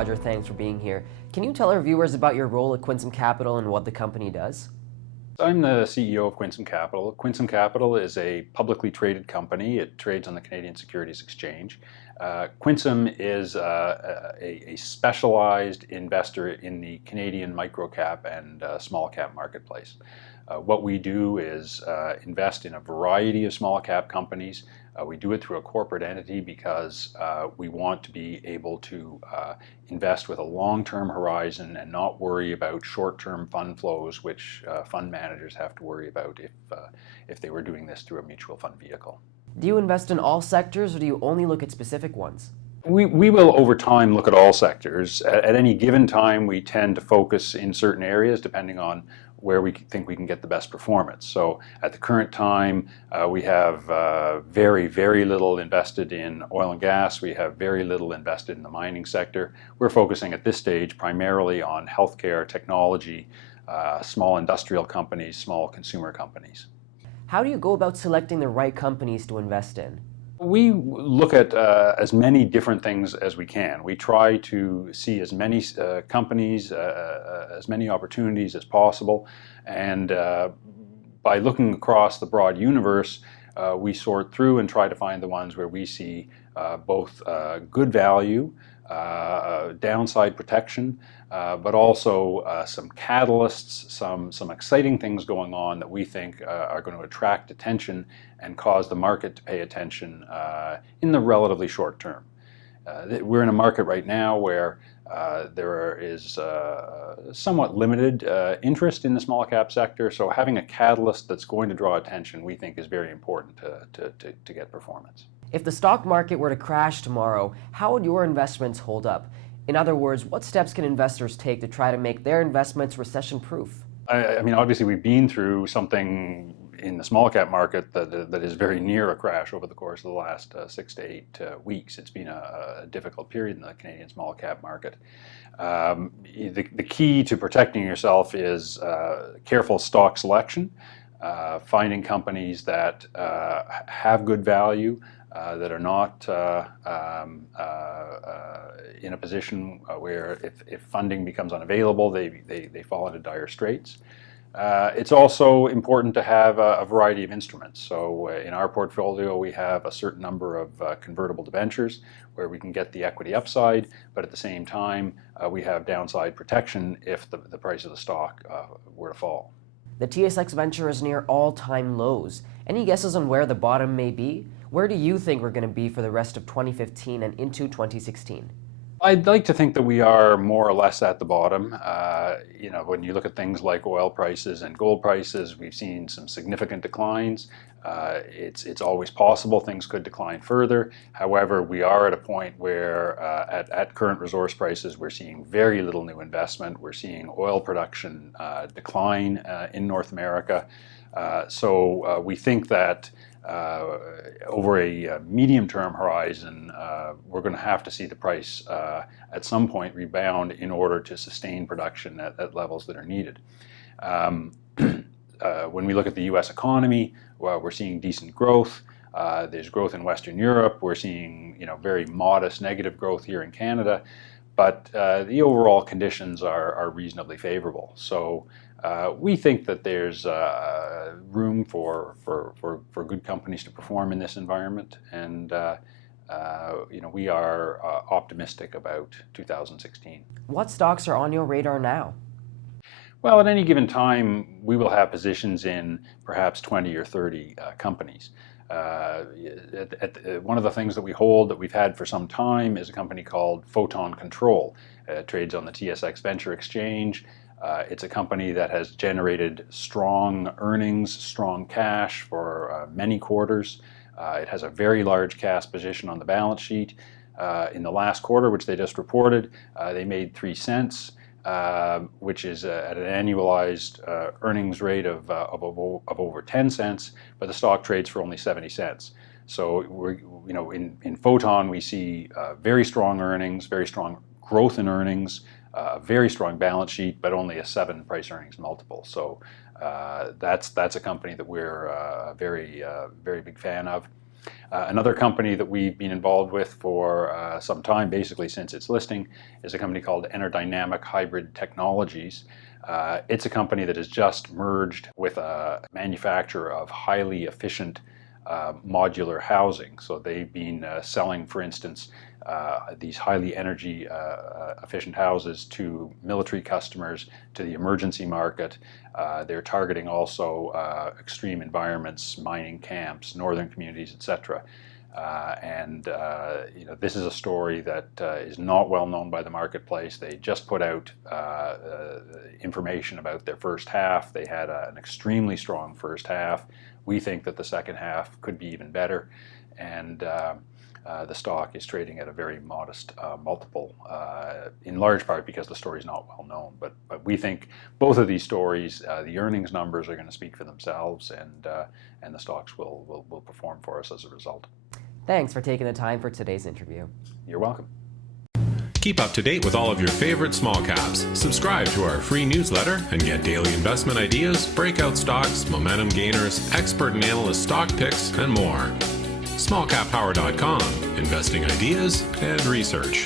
Roger, thanks for being here. Can you tell our viewers about your role at Quinsam Capital and what the company does? I'm the CEO of Quinsam Capital. Quinsam Capital is a publicly traded company. It trades on the Canadian Securities Exchange. Quinsam is a specialized investor in the Canadian microcap and small cap marketplace. What we do is invest in a variety of small cap companies. We do it through a corporate entity because we want to be able to invest with a long-term horizon and not worry about short-term fund flows, which fund managers have to worry about if they were doing this through a mutual fund vehicle. Do you invest in all sectors, or do you only look at specific ones? We will, over time, look at all sectors. At any given time, we tend to focus in certain areas depending on where we think we can get the best performance. So at the current time, we have very, very little invested in oil and gas. We have very little invested in the mining sector. We're focusing at this stage primarily on healthcare, technology, small industrial companies, small consumer companies. How do you go about selecting the right companies to invest in? We look at as many different things as we can. We try to see as many companies, as many opportunities as possible, and by looking across the broad universe, we sort through and try to find the ones where we see both good value, downside protection, but also some catalysts, some exciting things going on that we think are going to attract attention and cause the market to pay attention in the relatively short term. We're in a market right now where there is somewhat limited interest in the small cap sector, so having a catalyst that's going to draw attention we think is very important to get performance. If the stock market were to crash tomorrow, how would your investments hold up? In other words, what steps can investors take to try to make their investments recession-proof? I mean, obviously we've been through something in the small cap market that is very near a crash over the course of the last 6 to 8 weeks. It's been a difficult period in the Canadian small cap market. The key to protecting yourself is careful stock selection, finding companies that have good value, that are not in a position where if funding becomes unavailable, they fall into dire straits. It's also important to have a variety of instruments. So in our portfolio, we have a certain number of convertible debentures where we can get the equity upside, but at the same time, we have downside protection if the price of the stock were to fall. The TSX Venture is near all-time lows. Any guesses on where the bottom may be? Where do you think we're going to be for the rest of 2015 and into 2016? I'd like to think that we are more or less at the bottom. When you look at things like oil prices and gold prices, we've seen some significant declines. It's always possible things could decline further. However, we are at a point where at current resource prices, we're seeing very little new investment. We're seeing oil production decline in North America. So we think that over a medium-term horizon, we're going to have to see the price at some point rebound in order to sustain production at levels that are needed. When we look at the U.S. economy, we're seeing decent growth. There's growth in Western Europe. We're seeing very modest negative growth here in Canada, but the overall conditions are reasonably favorable. So we think that there's room for good companies to perform in this environment, and we are optimistic about 2016. What stocks are on your radar now? Well, at any given time, we will have positions in perhaps 20 or 30 companies. One of the things that we hold that we've had for some time is a company called Photon Control. It trades on the TSX Venture exchange. It's a company that has generated strong earnings, strong cash for many quarters. It has a very large cash position on the balance sheet. In the last quarter, which they just reported, they made 3 cents, which is at an annualized earnings rate of over 10 cents, but the stock trades for only 70 cents. So in Photon, we see very strong earnings, very strong growth in earnings, very strong balance sheet, but only a 7 price earnings multiple. So that's a company that we're a very big fan of. Another company that we've been involved with for some time, basically since its listing, is a company called Dynamic Hybrid Technologies. It's a company that has just merged with a manufacturer of highly efficient modular housing. So they've been selling, for instance, these highly energy efficient houses to military customers, to the emergency market. They're targeting also extreme environments, mining camps, northern communities, etc. This is a story that is not well known by the marketplace. They just put out information about their first half. They had an extremely strong first half. We think that the second half could be even better, and the stock is trading at a very modest multiple, in large part because the story is not well known. But we think both of these stories, the earnings numbers are going to speak for themselves, and the stocks will perform for us as a result. Thanks for taking the time for today's interview. You're welcome. Keep up to date with all of your favorite small caps. Subscribe to our free newsletter and get daily investment ideas, breakout stocks, momentum gainers, expert and analyst stock picks, and more. Smallcappower.com, investing ideas and research.